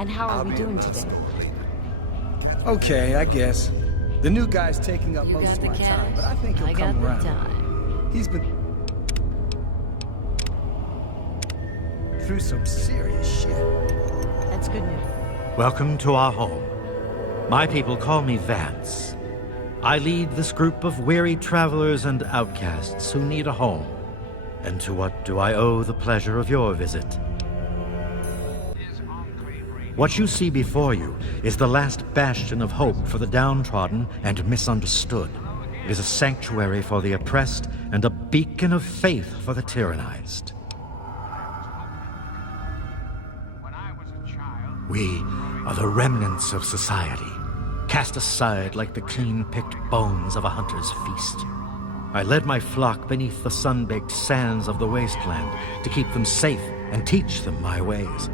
And how are we doing today? Okay, I guess. The new guy's taking up You most got of the my cash, time, but I think he'll I got come the around. time. He's been through some serious shit. That's good news. Welcome to our home. My people call me Vance. I lead this group of weary travelers and outcasts who need a home. And to what do I owe the pleasure of your visit? What you see before you is the last bastion of hope for the downtrodden and misunderstood. It is a sanctuary for the oppressed and a beacon of faith for the tyrannized. We are the remnants of society, cast aside like the clean-picked bones of a hunter's feast. I led my flock beneath the sun-baked sands of the wasteland to keep them safe and teach them my ways.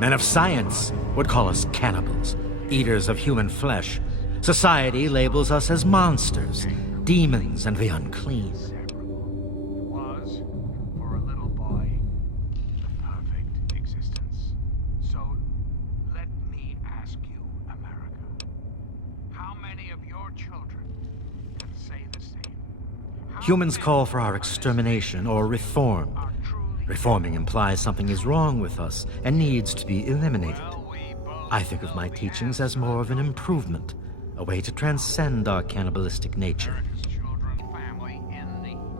Men of science would call us cannibals, eaters of human flesh. Society labels us as monsters, demons and the unclean. Was, for a little boy, the perfect existence. So, let me ask you, America, how many of your children can say the same? Humans call for our extermination or reform. Reforming implies something is wrong with us and needs to be eliminated. I think of my teachings as more of an improvement, a way to transcend our cannibalistic nature.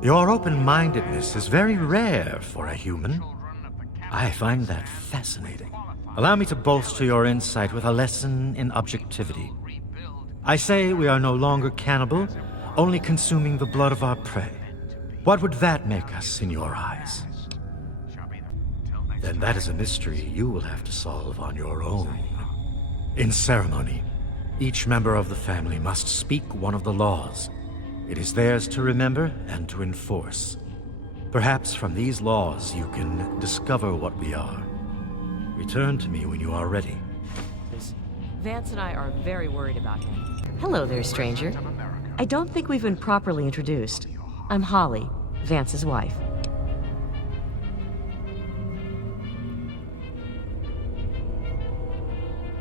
Your open-mindedness is very rare for a human. I find that fascinating. Allow me to bolster your insight with a lesson in objectivity. I say we are no longer cannibal, only consuming the blood of our prey. What would that make us in your eyes? Then that is a mystery you will have to solve on your own. In ceremony, each member of the family must speak one of the laws. It is theirs to remember and to enforce. Perhaps from these laws you can discover what we are. Return to me when you are ready. Vance and I are very worried about him. Hello there, stranger. I don't think we've been properly introduced. I'm Holly, Vance's wife.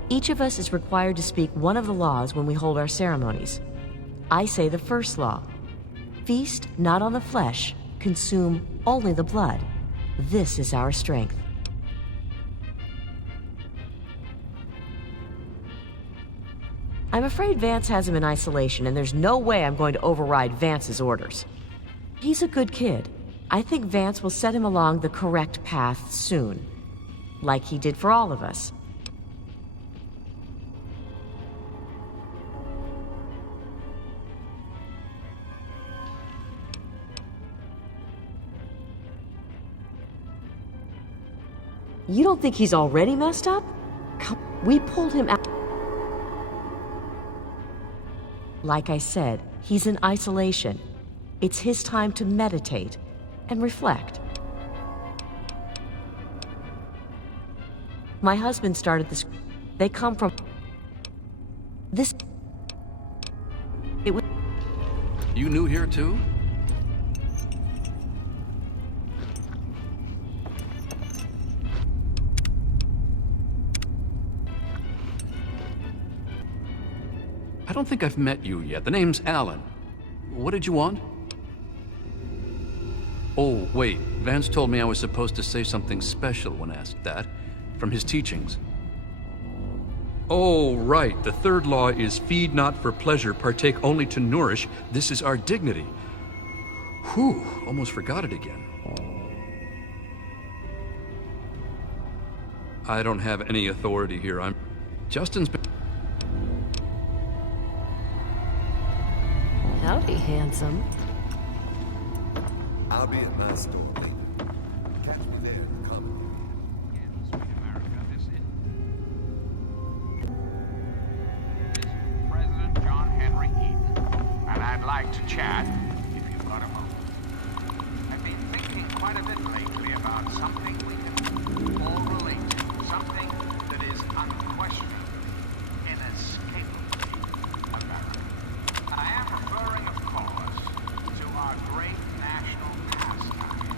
Each of us is required to speak one of the laws when we hold our ceremonies. I say the first law. Feast not on the flesh, consume only the blood. This is our strength. I'm afraid Vance has him in isolation, and there's no way I'm going to override Vance's orders. He's a good kid. I think Vance will set him along the correct path soon, like he did for all of us. You don't think he's already messed up? We pulled him out. Like I said, he's in isolation. It's his time to meditate and reflect. My husband started this. They come from this. It was. You new here too? I don't think I've met you yet. The name's Alan. What did you want? Oh, wait. Vance told me I was supposed to say something special when asked that. From his teachings. Oh, right. The third law is feed not for pleasure, partake only to nourish. This is our dignity. Whew, almost forgot it again. I don't have any authority here. Justin's been... Howdy, handsome. I'll be at my store. Catch me there. Come. Again, sweet America, this is President John Henry Eden, and I'd like to chat, if you've got a moment. I've been thinking quite a bit lately about something we can all relate to, something that is unquestioning, inescapably American. I am referring, of course, to our great national pastime,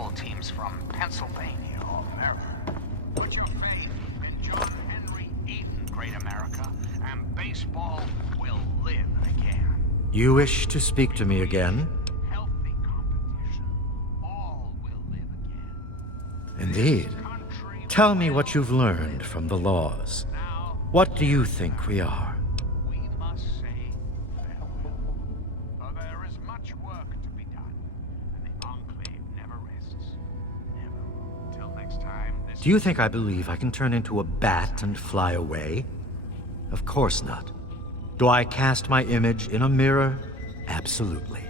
football teams from Pennsylvania or Maryland. Put your faith in John Henry Eaton, great America, and baseball will live again. You wish to speak to me again? Healthy competition. All will live again. Indeed. Country Tell me what you've learned from the laws. now, What do you think we are? we must say farewell. For there is much work to be done, and the Enclave never rests. Never. Till next time, this Do you think I believe I can turn into a bat and fly away? Of course not. Do I cast my image in a mirror? Absolutely.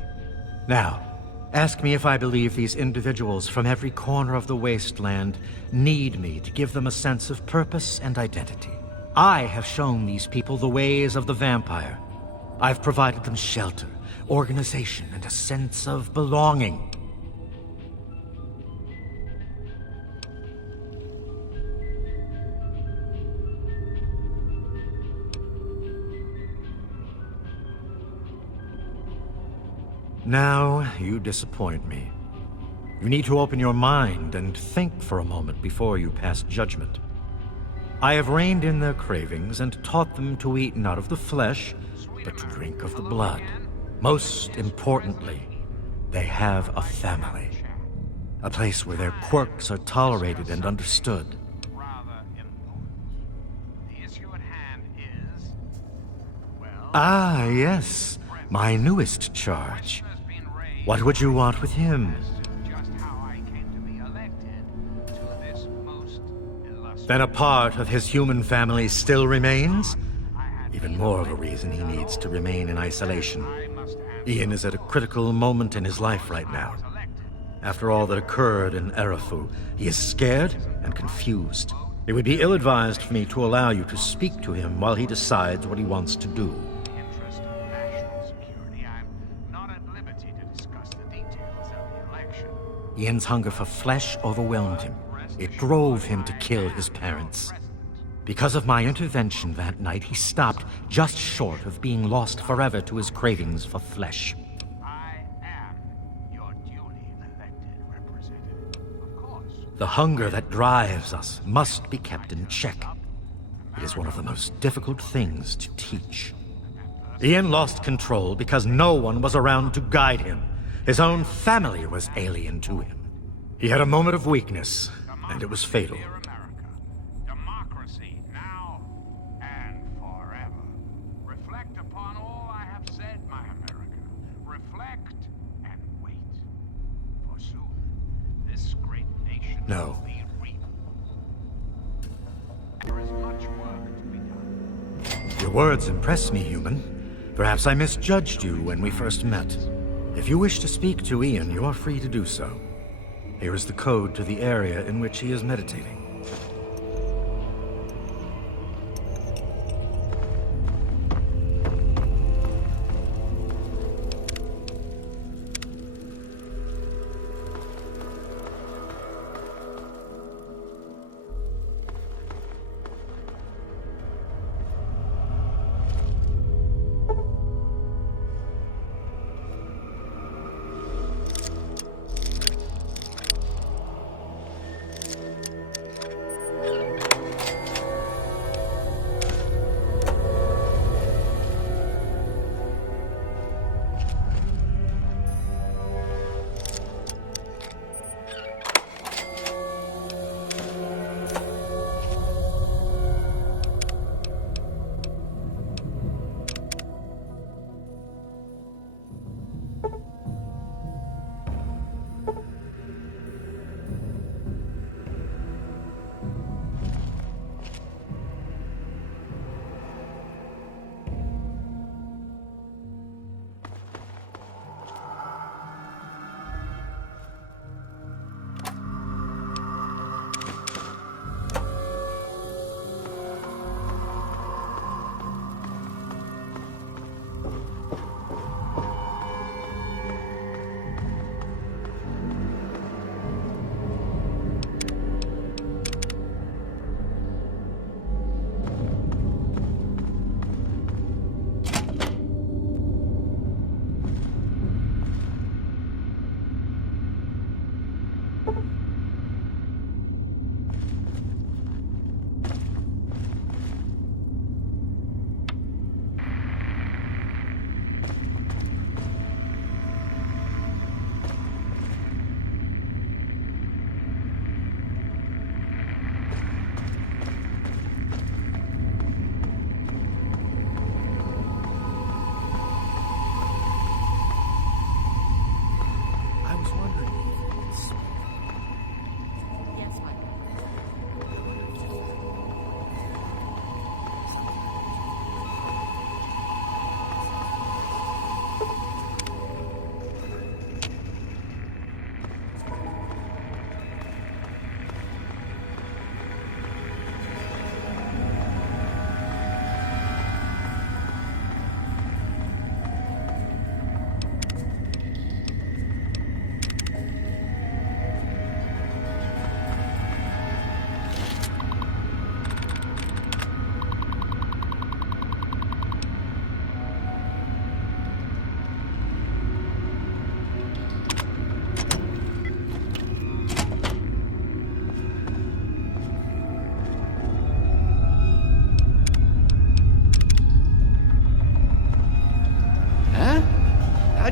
Now, ask me if I believe these individuals from every corner of the wasteland need me to give them a sense of purpose and identity. I have shown these people the ways of the vampire. I've provided them shelter, organization, and a sense of belonging. Now, you disappoint me. You need to open your mind and think for a moment before you pass judgment. I have reined in their cravings and taught them to eat not of the flesh, but to drink of the blood. Most importantly, they have a family. A place where their quirks are tolerated and understood. rather important. The issue at hand is, well, Ah, yes, my newest charge. has been raised What would you want with him? as to just how I came to be elected to this most illustrious. Then a part of his human family still remains? Even more of a reason he needs to remain in isolation. Ian is at a critical moment in his life right now. After all that occurred in Erafu, he is scared and confused. It would be ill-advised for me to allow you to speak to him while he decides what he wants to do. Interest of national security, I'm not at liberty to discuss the details of the election. Ian's hunger for flesh overwhelmed him. It drove him to kill his parents. Because of my intervention that night, he stopped just short of being lost forever to his cravings for flesh. I am your duly elected representative. Of course. The hunger that drives us must be kept in check. It is one of the most difficult things to teach. Ian lost control because no one was around to guide him. His own family was alien to him. He had a moment of weakness, and it was fatal. Dear America, democracy now and forever. Reflect upon all I have said, my America. Reflect and wait. For soon, this great nation No. will be reaped. There is much work to be done. Your words impress me, human. Perhaps I misjudged you when we first met. If you wish to speak to Ian, you are free to do so. Here is the code to the area in which he is meditating.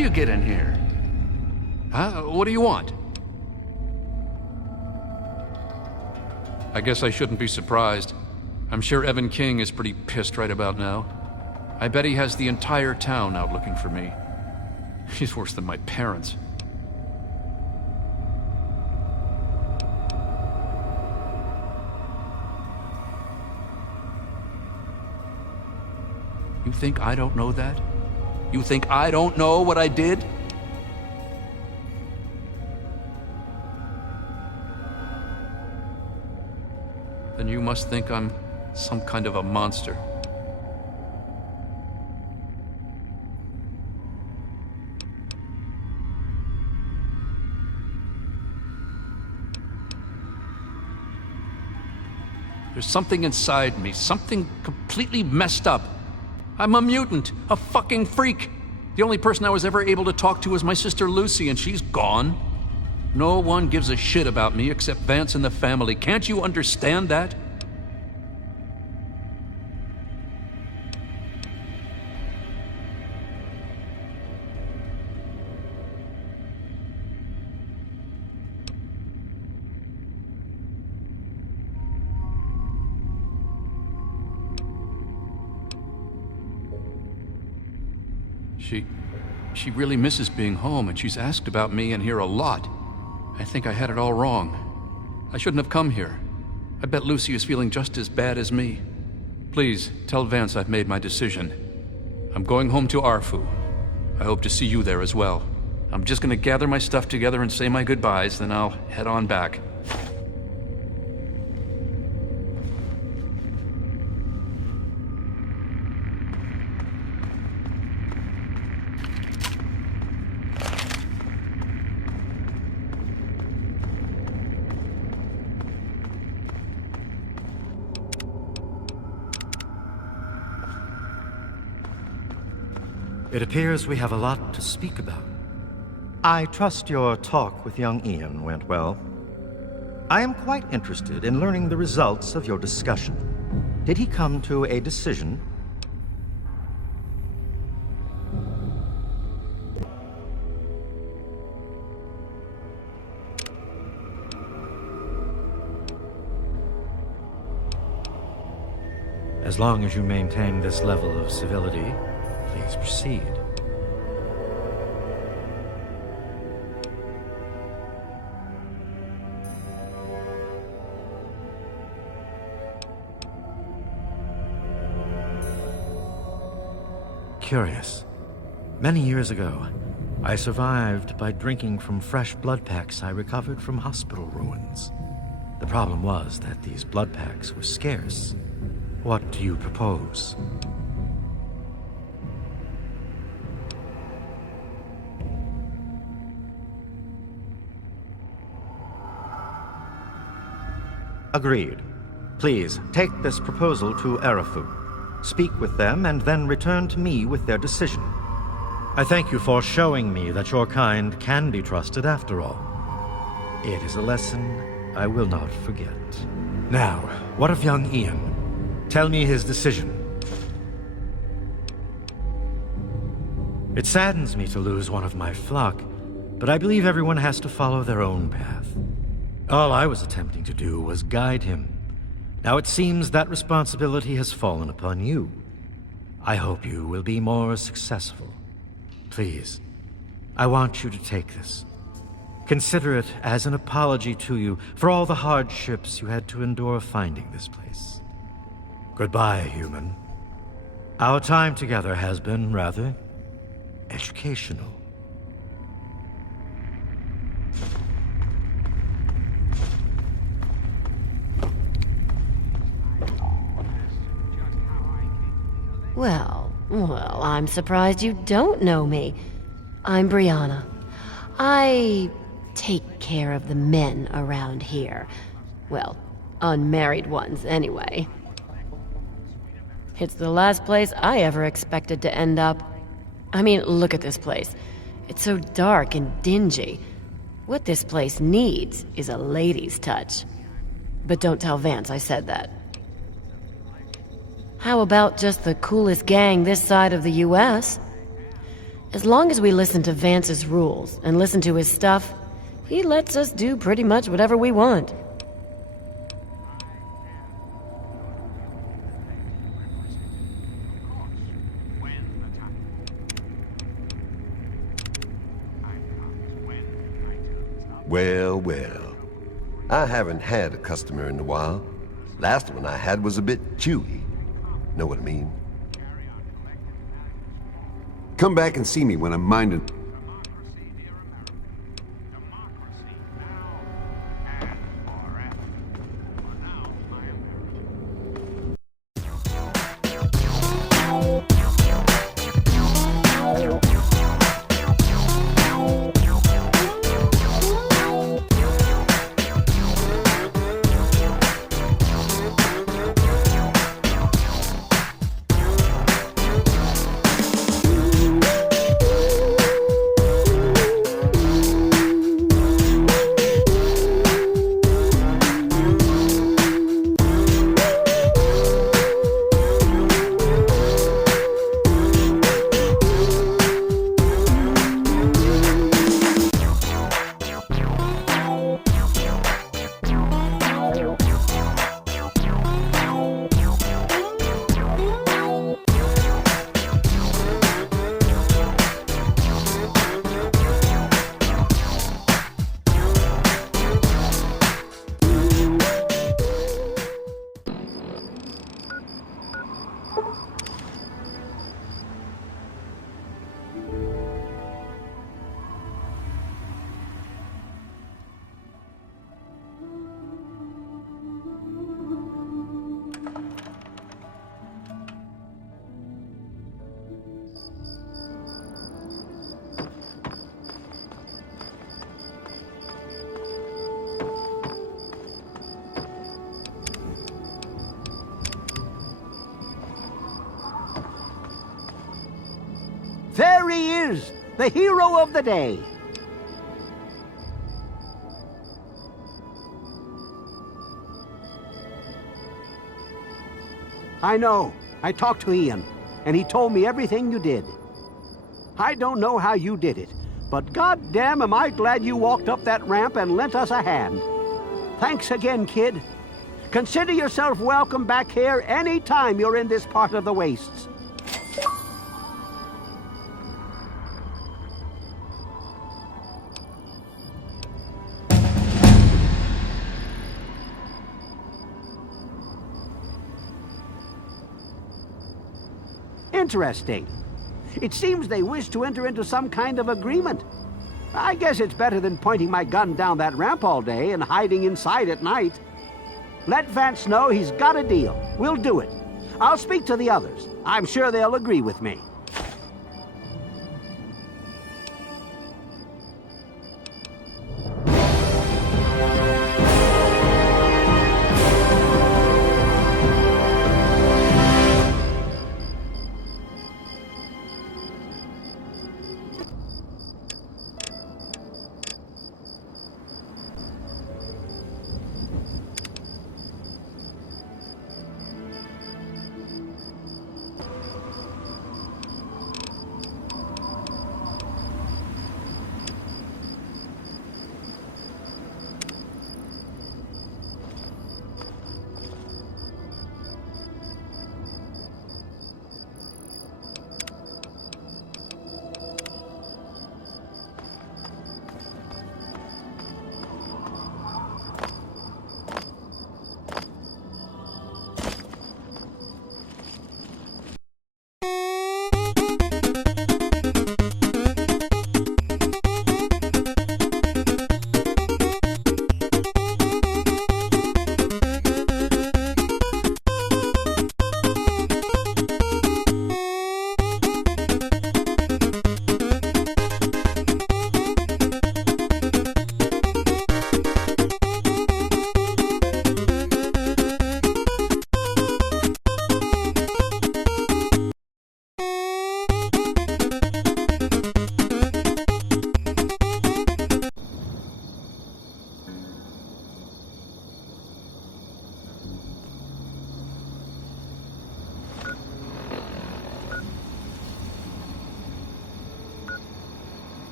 you get in here? Huh? What do you want? I guess I shouldn't be surprised. I'm sure Evan King is pretty pissed right about now. I bet he has the entire town out looking for me. He's worse than my parents. You think I don't know that? You think I don't know what I did? Then you must think I'm some kind of a monster. There's something inside me, something completely messed up. I'm a mutant, a fucking freak. The only person I was ever able to talk to was my sister Lucy, and she's gone. No one gives a shit about me except Vance and the family. Can't you understand that? She really misses being home, and she's asked about me in here a lot. I think I had it all wrong. I shouldn't have come here. I bet Lucy is feeling just as bad as me. Please, tell Vance I've made my decision. I'm going home to Arfu. I hope to see you there as well. I'm just gonna gather my stuff together and say my goodbyes, then I'll head on back. It appears we have a lot to speak about. I trust your talk with young Ian went well. I am quite interested in learning the results of your discussion. Did he come to a decision? As long as you maintain this level of civility, please proceed. Curious. Many years ago, I survived by drinking from fresh blood packs I recovered from hospital ruins. The problem was that these blood packs were scarce. What do you propose? Agreed. Please, take this proposal to Arafu. Speak with them and then return to me with their decision. I thank you for showing me that your kind can be trusted after all. It is a lesson I will not forget. Now, what of young Ian? Tell me his decision. It saddens me to lose one of my flock, but I believe everyone has to follow their own path. All I was attempting to do was guide him. Now it seems that responsibility has fallen upon you. I hope you will be more successful. Please, I want you to take this. Consider it as an apology to you for all the hardships you had to endure finding this place. Goodbye, human. Our time together has been rather educational. Well, I'm surprised you don't know me. I'm Brianna. I take care of the men around here. Well, unmarried ones, anyway. It's the last place I ever expected to end up. I mean, look at this place. It's so dark and dingy. What this place needs is a lady's touch. But don't tell Vance I said that. How about just the coolest gang this side of the US? As long as we listen to Vance's rules and listen to his stuff, he lets us do pretty much whatever we want. Well, well. I haven't had a customer in a while. Last one I had was a bit chewy. Know what I mean? Come back and see me when I'm minding. There he is, the hero of the day. I know. I talked to Ian, and he told me everything you did. I don't know how you did it, but goddamn am I glad you walked up that ramp and lent us a hand. Thanks again, kid. Consider yourself welcome back here any time you're in this part of the wastes. Interesting. It seems they wish to enter into some kind of agreement. I guess it's better than pointing my gun down that ramp all day and hiding inside at night. Let Vance know he's got a deal. We'll do it. I'll speak to the others. I'm sure they'll agree with me.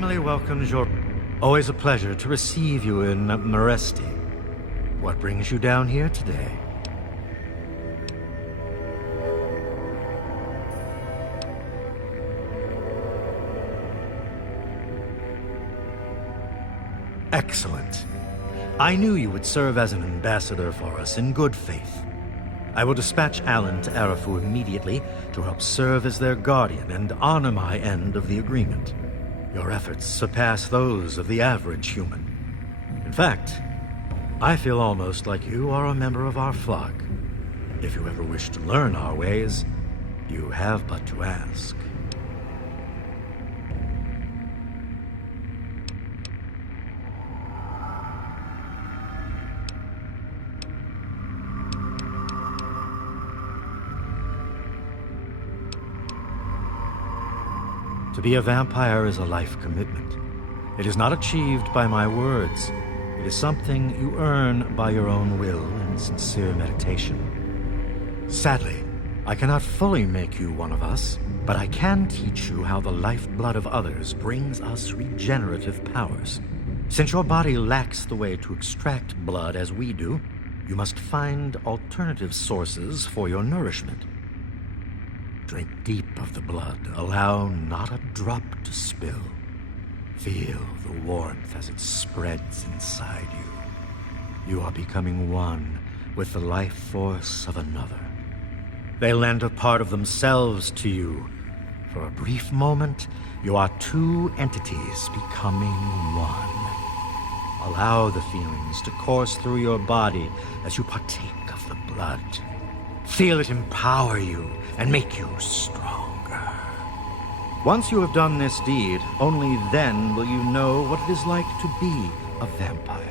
family welcomes your... Always a pleasure to receive you in Meresti. What brings you down here today? Excellent. I knew you would serve as an ambassador for us in good faith. I will dispatch Alan to Arafu immediately to help serve as their guardian and honor my end of the agreement. Your efforts surpass those of the average human. In fact, I feel almost like you are a member of our flock. If you ever wish to learn our ways, you have but to ask. To be a vampire is a life commitment. It is not achieved by my words. It is something you earn by your own will and sincere meditation. Sadly, I cannot fully make you one of us, but I can teach you how the lifeblood of others brings us regenerative powers. Since your body lacks the way to extract blood as we do, you must find alternative sources for your nourishment. Drink deep of the blood. Allow not a drop to spill. Feel the warmth as it spreads inside you. You are becoming one with the life force of another. They lend a part of themselves to you. For a brief moment, you are two entities becoming one. Allow the feelings to course through your body as you partake of the blood. Feel it empower you and make you stronger. Once you have done this deed, only then will you know what it is like to be a vampire.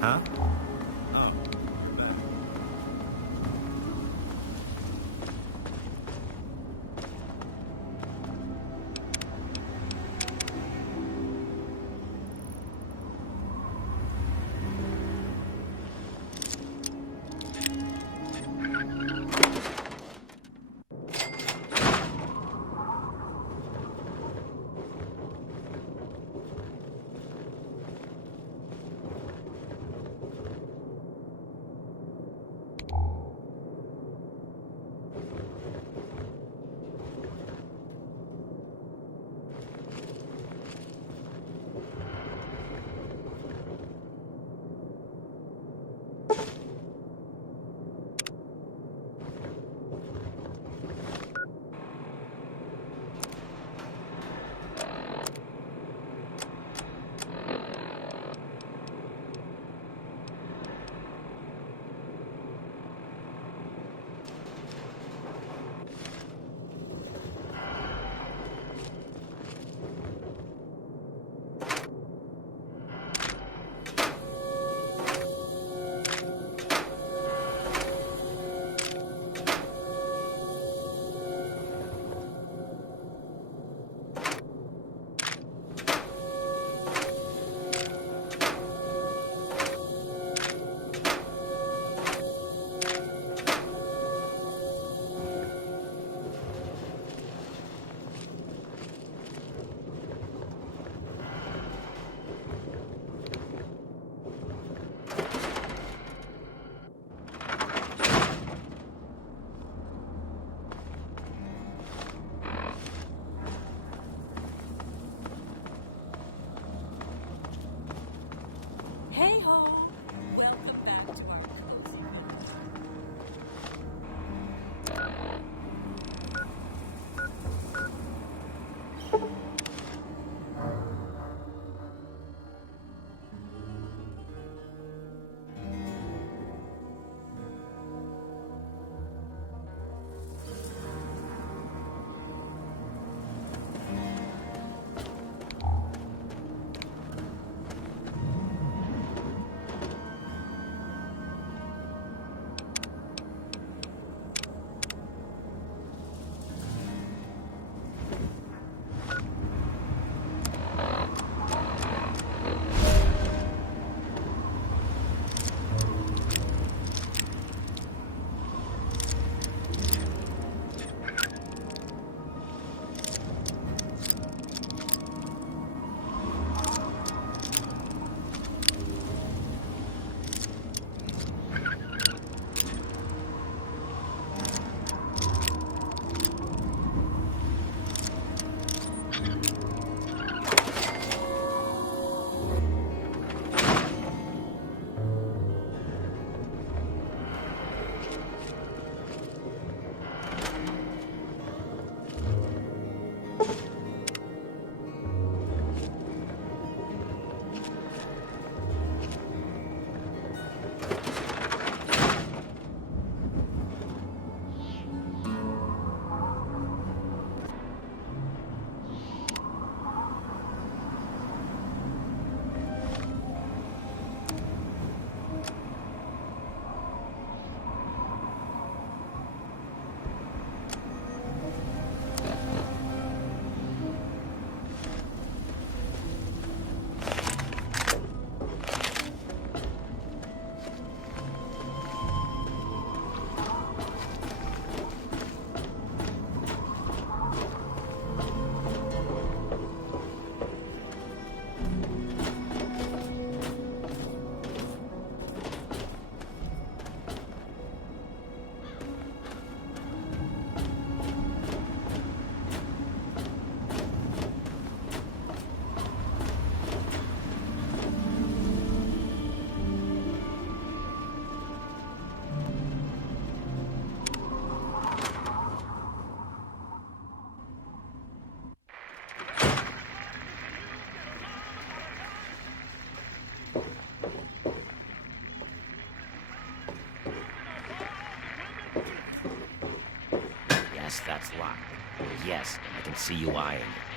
Huh? Yes, that's locked. Yes, I can see you eyeing it.